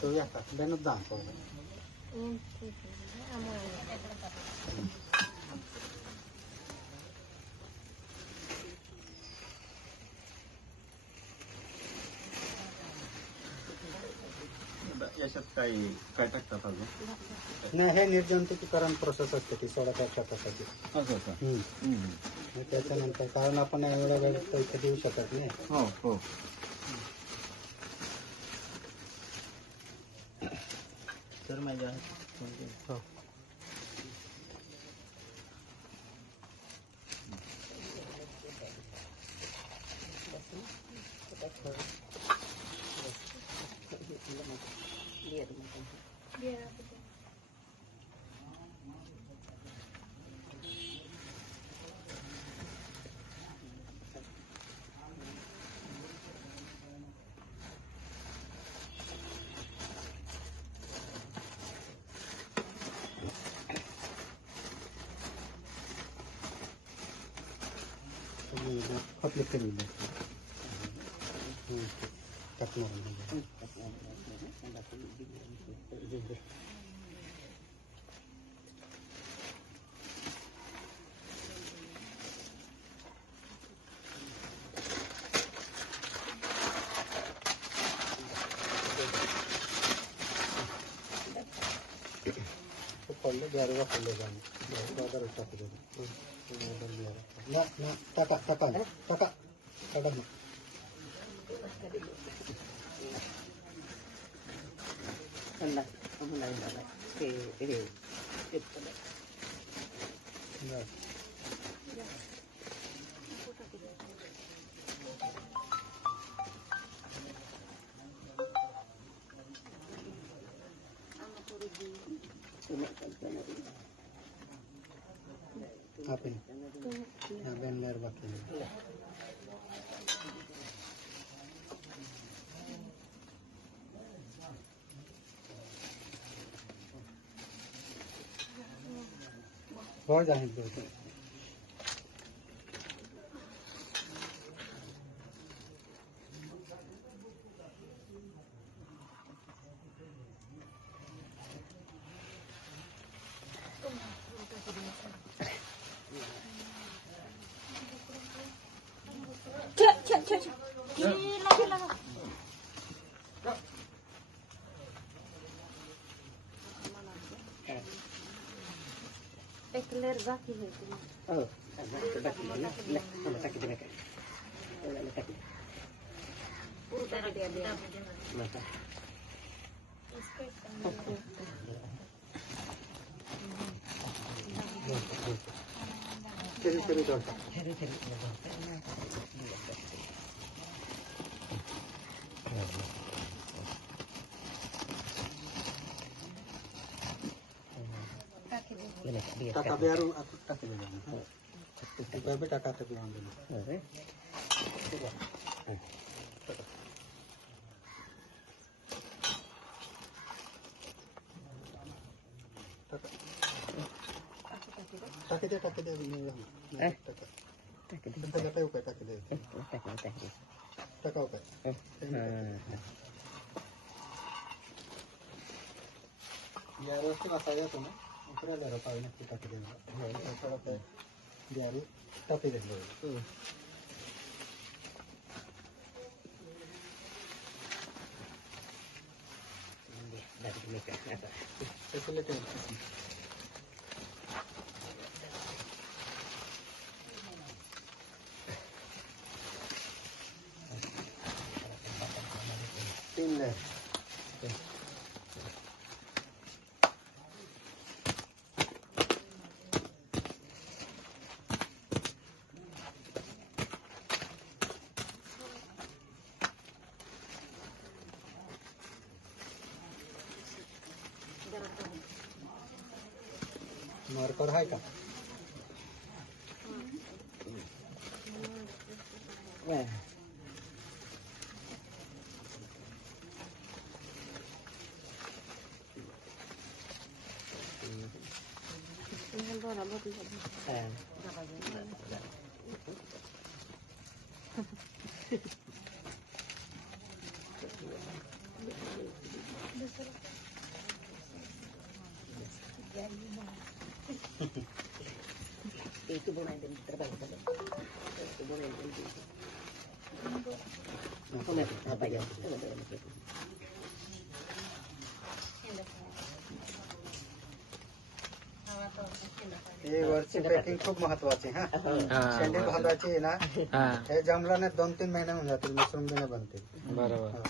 Tuh ya, tak dan udah kok. याच्यात काय टाकतात अजून? नाही, हे निर्जंतुकीकरण प्रोसेस असते ती 4.5 तासाची. असं असं. त्याच्यानंतर कारण आपण एवढा वेळ पैसे देऊ शकत नाही. हो हो. तर माझ्या हो. आपले कमी पडलं गारवा पडलं जाणं बाजार टाकू ना ना टाका टाका टाका टाका apa ini? Yang benar bakin. और जाने दो. Ekler baki है Oh, baki ना ले हम तक देने का ले तक पूरा dia dia mata ceri-ceri dong ceri-ceri Kakak baru aku kasih dulu. Babe kakak terbilang dulu. Kakak dia ini. Kakak tahu kakak dia. Kakak apa? Ya harus saya tuh na. Pura le ropa ini kita ke dia. Kalau kayak dia harus tapi deh. Dari mereka ada. Facility. Pindah. Marker है का हे वरची packing खूप महत्वाची हा शेंडी बांधायची आहे ना हे जमलं नाही 2-3 महिने होऊन जातील मशरूम बी नाही बनतील बरोबर.